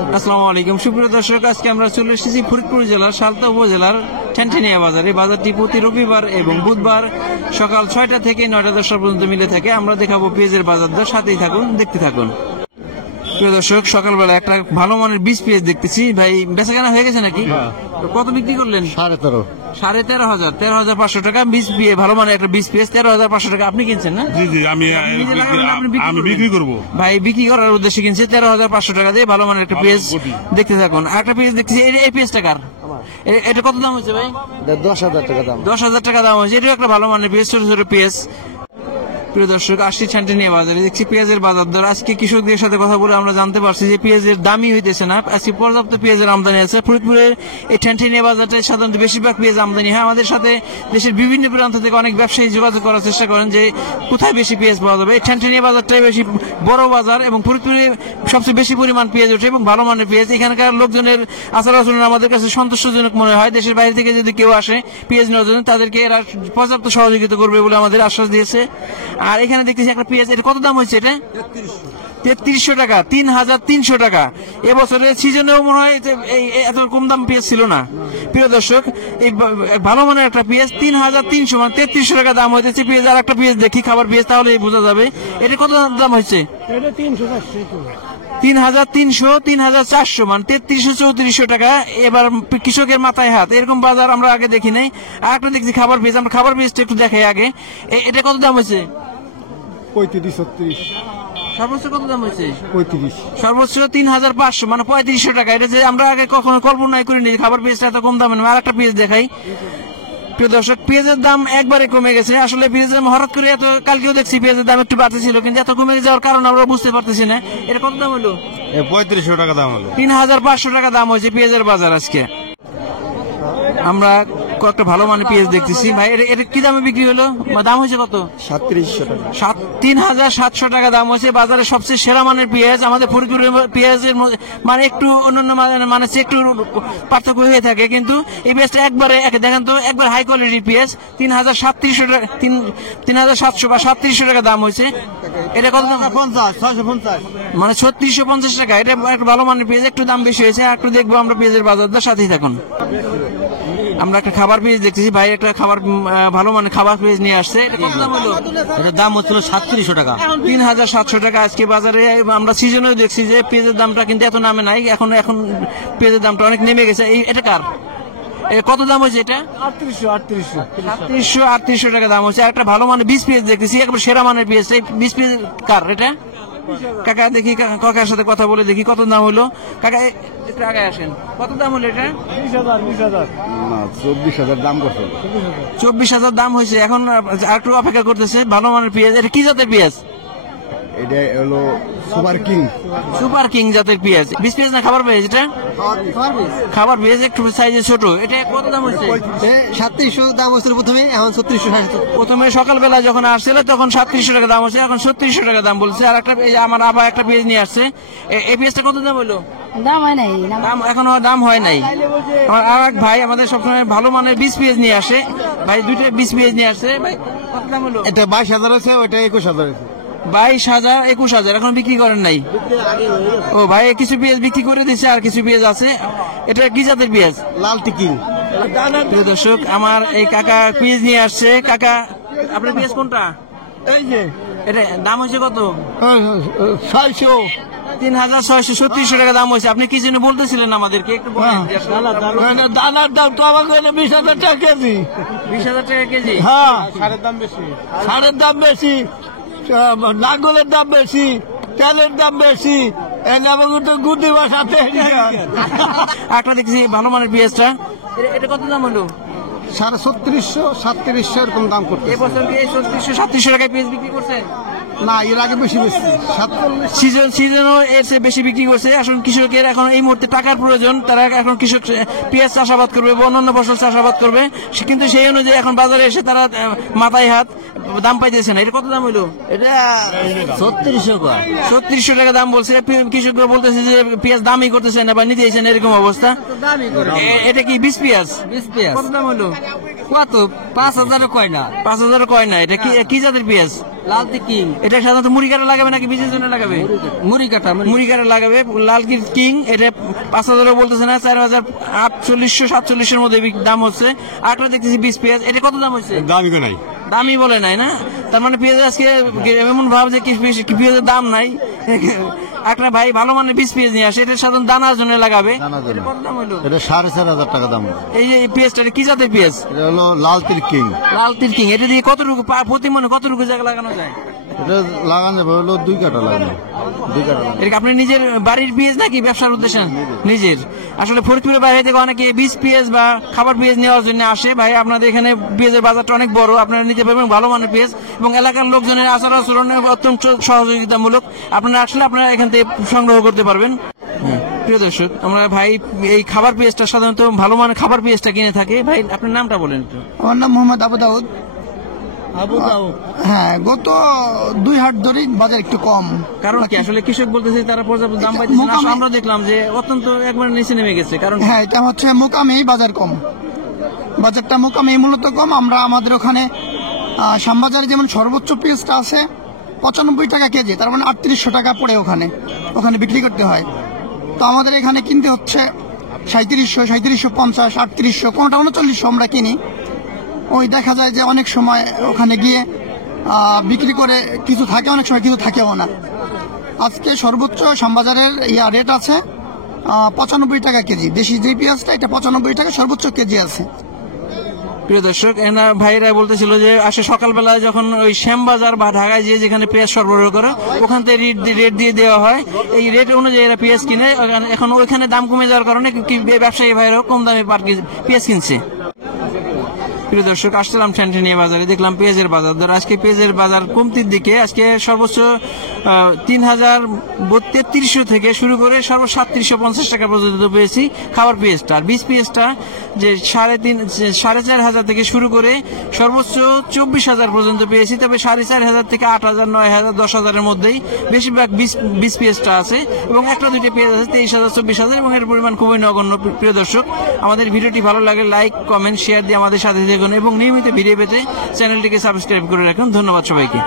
আসসালামু আলাইকুম সুপ্রিয় দর্শক, আজকে আমরা চলে এসেছি ফরিদপুর জেলার সালতা উপজেলার ঠ্যানঠেনিয়া বাজারে। বাজারটি প্রতি রবিবার এবং বুধবার সকাল 6টা থেকে 9টা 10টা পর্যন্ত মিলে থাকে। আমরা দেখাবো পেঁয়াজের বাজার দর, সাথেই থাকুন, দেখতে থাকুন। প্রিয় দর্শক, সকালবেলা একটা ভালো মানের 20 পেঁয়াজ দেখতেছি। ভাই বেচাকেনা হয়ে গেছে নাকি? কত বিক্রি করলেন? 13.5। 13,500, 13,500 টাকা 20 পেঁয়াজ, ভালো মানের একটা 20 পেঁয়াজ 13,500 টাকা। আপনি কিনছেন না? জি জি, আমি বিক্রি করবো। ভাই বিক্রি করার উদ্দেশ্যে কিনছে 13,500 টাকা দিয়ে ভালো মানের একটা পেঁয়াজ। দেখতে থাকুন। একটা পেঁয়াজ দেখতেছি, এই পেঁয়াজটা কার? এটা কত দাম হচ্ছে ভাই? 10,000 টাকা দাম। 10,000 টাকা দাম হচ্ছে। এটাও একটা ভালো মানের পেঁয়াজ, ছোট ছোট পেঁয়াজ। প্রিয় দর্শক, আসছি ঠ্যানঠেনিয়া বাজারে, দেখছি পেঁয়াজের বাজার দর। আজকে কৃষকদের সাথে কথা বলে আমরা জানতে পারছি যে পেঁয়াজের দামই হইতেছে না। আজকে পর্যাপ্ত পেঁয়াজের আমদানি আছে। ফরিদপুরের এই ঠ্যানঠেনিয়া বাজারটায় সাধারণত বেশিরভাগ পেঁয়াজ আমদানি হয়। আমাদের সাথে দেশের বিভিন্ন প্রান্ত থেকে অনেক ব্যবসায়ী যোগাযোগ করার চেষ্টা করেন যে কোথায় বেশি পেঁয়াজ পাওয়া যাবে। এই ঠ্যানঠেনিয়া বাজারটাই বেশি বড় বাজার এবং ফরিদপুরে সবচেয়ে বেশি পরিমাণ পেঁয়াজ ওঠে এবং ভালো মানের পেঁয়াজ। এখানকার লোকজনের আচার আচরণ আমাদের কাছে সন্তুষ্টজনক মনে হয়। দেশের বাইরে থেকে যদি কেউ আসে পেঁয়াজ নেওয়ার জন্য, তাদেরকে এরা পর্যাপ্ত সহযোগিতা করবে বলে আমাদের আশ্বাস দিয়েছে। আর এখানে দেখতেছি একটা পেঁয়াজ, এটা কত দাম হয়েছে? এটা 3300 টাকা, 3,300 টাকা। এবছরের সিজনেও মনে হয় এত কম দাম পেঁয়াজ ছিল না। প্রিয় দর্শক, এই ভালো মানের একটা পেঁয়াজ 3,300 মানে 3300 টাকা দাম হয়েছে পেঁয়াজ। আর একটা পেঁয়াজ দেখি, খাবার পেঁয়াজ, তাহলে বোঝা যাবে এটা কত দাম হয়েছে। 3,300, 3,400 মানে 3300-3400 টাকা। এবার কৃষকের মাথায় হাত, এরকম বাজার আমরা আগে দেখি নাই। আর একটা দেখছি খাবার পেঁয়াজ, আমরা খাবার পেঁয়াজটা একটু দেখাই আগে। এটা কত দাম হয়েছে? 35-36। সর্বোচ্চ কত দাম হয়েছে? 35। সর্বোচ্চ 3,500 মানে 3500 টাকা। এটা যে আমরা আগে কখনো কল্পনাই করিনি খাবার পেঁয়াজটা এত কম দামে। আর একটা পেঁয়াজ দেখাই। প্রিয় দর্শক, পেঁয়াজের দাম একবারে কমে গেছে। আসলে পেঁয়াজের দাম হঠাৎ করে এত, কালকেও দেখছি পেঁয়াজের দাম একটু বাড়তে ছিল, কিন্তু এত কমে যাওয়ার কারণ আমরা বুঝতে পারতেছি না। এটা কত দাম হলো? 3500 টাকা দাম হলো। 3,500 টাকা দাম হয়েছে পেঁয়াজের বাজার আজকে। আমরা কয়েকটা ভালো মানের পেঁয়াজ দেখতেছি। ভাই এটা কি দামে বিক্রি হলো? দাম হয়েছে কত? 3700 টাকা। 3,700 টাকা দাম হয়েছে। বাজারে সবচেয়ে সেরা মানের পেঁয়াজ। আমাদের ফরিদপুরের পেঁয়াজের মানে একটু অন্যান্য মানে একটু পার্থক্য হয়ে থাকে, কিন্তু এই পেঁয়াজটা একবারে দেখেন তো, একবার হাই কোয়ালিটির পেঁয়াজ। 3,700 টাকা, 3,700 বা 3700 টাকা দাম হয়েছে। এটা কত দাম? 650 মানে 3650 টাকা। এটা একটা ভালো মানের পেঁয়াজ, একটু দাম বেশি হয়েছে। একটু দেখবো আমরা পেঁয়াজের বাজারটা, সাথেই থাকুন। আমরা একটা খাবার পেঁয়াজ দেখতেছি। ভাই একটা খাবার ভালো মানের খাবার পেঁয়াজ নিয়ে আসছে। এটা কত দাম হলো? এটার দাম হচ্ছিল 3700 টাকা। 3,700 টাকা আজকে বাজারে। আমরা সিজনেও দেখছি যে পেঁয়াজের দামটা কিন্তু এত নামে নাই। এখন পেঁয়াজের দামটা অনেক নেমে গেছে। এটা কার? কত দাম হয়েছে এটা? 3800 টাকা দাম হচ্ছে। একটা ভালো মানের 20 পেঁয়াজ দেখতেছি, একবার সেরা মানের পেঁয়াজ। 20 পেঁয়াজ কার এটা? কাকা দেখি, কাকার সাথে কথা বলে দেখি কত দাম হলো। কাকা একটু আগে আসেন, কত দাম হলো এটা? 24,000 দাম করছে। 24,000 দাম হয়েছে। এখন একটু অপেক্ষা করতেছে। ভালো মানের পেঁয়াজ। এটা কি জাতের পেঁয়াজ? এটা হলো সুপার কিং। সুপার কিং জাতের পেঁয়াজ। 20 পেঁয়াজ না খাবার পেঁয়াজ? এটা খাবার পেঁয়াজ, একটু সাইজে ছোট। এটা কত দাম হচ্ছে? 3700 দাম হচ্ছিল প্রথমে, এখন 3600। প্রথমে সকালবেলা যখন আসছিল তখন 3700 টাকা দাম হচ্ছে, এখন 3600 টাকা দাম বলছে। আর একটা আমার আবার একটা পেঁয়াজ নিয়ে আসছে। এই পেঁয়াজটা কত দাম হলো? দাম হয় নাই, দাম এখনো দাম হয় নাই। আমার আর এক ভাই আমাদের সবসময় ভালো মানের 20 পেঁয়াজ নিয়ে আসে। ভাই দুইটা 20 পেঁয়াজ নিয়ে আসছে। ভাই কত দাম হলো? এটা 22,000 আছে, ওইটা 21,000 আছে। 22,000, 21,000 এখন বিক্রি করেন নাই? ও ভাই, কিছু পেঁয়াজ বিক্রি করে দিচ্ছে, আর কিছু পেঁয়াজ আছে। এটা কি জাতের পেঁয়াজ? লাল টিকিং। প্রিয় দর্শক, আমার এই কাকা পেঁয়াজ নিয়ে আসছে। কাকা, আপনার পেঁয়াজ কোনটা? এই যে এটা দাম হয়েছে কত? 600। 3,636 টাকা দাম হয়েছে। আপনি কি জন্য বলতেছিলেন আমাদেরকে একটু বলেন? দানার দাম তো আমাকে 20,000 টাকা কেজি। 20,000 টাকা কেজি? হ্যাঁ, সারের দাম বেশি, লাঙ্গলের দাম বেশি, তেলের দাম বেশি। গুদি বাসাতে একটা দেখছি ভালো মানের পেঁয়াজটা। এটা কত দাম হলো? 3700-3700 এরকম দাম করতে। এবছর কি 3600-3700 টাকায় পেঁয়াজ বিক্রি করছে? না, এর আগে বেশি বেশি সিজনও এর চেয়ে বেশি বিক্রি করছে। এখন কৃষকের এখন এই মুহূর্তে টাকার প্রয়োজন। তারা এখন কৃষক পেঁয়াজ চাষাবাদ করবে বা অন্যান্য ফসল চাষাবাদ করবে, কিন্তু সেই অনুযায়ী এখন বাজারে এসে তারা মাথায় হাত দাম পাইতেছে না। এটা কত দাম হলো? এটা 3600 টাকা দাম বলছে। কৃষক বলতেছে যে পেঁয়াজ দামই করতেছে না বা নিতে এসেছেন, এরকম অবস্থা। এটা কি 20 পেঁয়াজ? 20 পেঁয়াজ কত দাম হলো? কত 5,000 কয় না 5,000 কয় না। এটা কি জাতের পেঁয়াজ? লালতি কিং এটা সাধারণত মুড়ি কাটা লাগাবে নাকি বীজের জন্য লাগাবে? মুড়ি কাটা মুড়ি কাটা লাগাবে। লাল কিং এটা 5,000 বলতেছে না, 4,4847 এর মধ্যে দাম হচ্ছে। আরেকটা দেখতেছি বীজ পেঁয়াজ, এটা কত দাম হচ্ছে? দামি নাই, দামই বলে নাই না, তার মানে পেঁয়াজ আজকে এমন ভাব যে কি পেঁয়াজের দাম নাই। একটা ভাই ভালো মানের বীজ পেঁয়াজ নিয়ে আসে, এটা সাধারণ দানার জন্য লাগাবে। এটা কত দাম হলো? এটা 4,500 টাকা দাম। এই যে পেঁয়াজটা এটা কি জাতের পেঁয়াজ? এটা হলো লাল তিল কিং। লাল তিল কিং। এটা দিয়ে কতটুকু প্রতি মনে কতটুকু জায়গা লাগানো যায়? এটা লাগানো যাবে হলো 2 কাঠা লাগানো, 2 কাঠা। এটা আপনার নিজের বাড়ির পেঁয়াজ নাকি ব্যবসার উদ্দেশ্যে? নিজের। আসলে ফরিদপুরের বাইরে থেকে অনেকে বীজ পেঁয়াজ বা খাবার পেঁয়াজ নেওয়ার জন্য আসে। ভাই আপনাদের এখানে পেঁয়াজের বাজারটা অনেক বড়, আপনারা নিতে পারবেন ভালো মানের পেঁয়াজ এবং এলাকার লোকজনের আচার আচরণে অত্যন্ত সহযোগিতামূলক। আপনারা আসলে আপনারা এখান থেকে সংগ্রহ করতে পারবেন। প্রিয় দর্শক, আমরা ভাই এই খাবার পেঁয়াজটা সাধারণত ভালো মানের খাবার পেঁয়াজটা কিনে থাকে। ভাই আপনার নামটা বলেন একটু। আমার নাম মোহাম্মদ আবু দাউদ। আবু দাউদ। হ্যাঁ, গত 2 হাট ধরে বাজার একটু কম। কারণ কি আসলে কৃষক বলতেছে তারা পর্যাপ্ত দাম পাইতেছে না, আমরা দেখলাম যে অত্যন্ত একবার নিচে নেমে গেছে। কারণ হ্যাঁ, এটা হচ্ছে মোকামেই বাজার কম, বাজারটা মোকামেই মূলত কম। আমরা আমাদের ওখানে শ্যামবাজারে যেমন সর্বোচ্চ পেঁয়াজটা আছে 95 টাকা কেজি, তার মানে 3800 টাকা পড়ে ওখানে বিক্রি করতে হয়। তো আমাদের এখানে কিনতে হচ্ছে 3700, 3750, 3800, কোনটা 3900 আমরা কিনি। ওই দেখা যায় যে অনেক সময় ওখানে গিয়ে বিক্রি করে কিছু থাকে, অনেক সময় কিছু থাকেও না। আজকে সর্বোচ্চ শ্যামবাজারের রেট আছে 95 টাকা কেজি। দেশি যে পেঁয়াজটা এটা 95 টাকা সর্বোচ্চ কেজি আছে। প্রিয় দর্শক, এনা ভাইরা বলতেছিল যে আসলে সকালবেলায় যখন ওই শ্যামবাজার বা ঢাকায় যেখানে পেঁয়াজ সরবরাহ করে ওখান থেকে রেট দিয়ে দেওয়া হয়। এই রেট অনুযায়ী এরা পেঁয়াজ কিনে। এখন ওইখানে দাম কমে যাওয়ার কারণে ব্যবসায়ী ভাইরাও কম দামে পেঁয়াজ কিনছে। প্রিয় দর্শক, আসলাম ঠ্যানঠ্যানিয়া বাজারে, দেখলাম পেঁয়াজের বাজার দর। আজকে পেঁয়াজের বাজার কমতির দিকে। আজকে সর্বোচ্চ 3,333 থেকে শুরু করে সর্বোচ্চ 7,350 টাকা পর্যন্ত পেয়েছি খাবার পেঁয়াজটা। আর বীজ পেঁয়াজটা যে 4,500 থেকে শুরু করে সর্বোচ্চ 24,000 পর্যন্ত পেয়েছি। তবে 4,500 থেকে 8,000, 9,000, 10,000 মধ্যেই বেশিরভাগ বীজ পেঁয়াজটা আছে এবং একটা দুইটা পেঁয়াজ আছে 23,000, 24,000 এবং এর পরিমাণ খুবই নগণ্য। প্রিয় দর্শক, আমাদের ভিডিওটি ভালো লাগে লাইক, কমেন্ট, শেয়ার দিয়ে আমাদের সাথে থাকুন এবং নিয়মিত ভিডিও পেতে চ্যানেলটিকে সাবস্ক্রাইব করে রাখুন। ধন্যবাদ সবাইকে।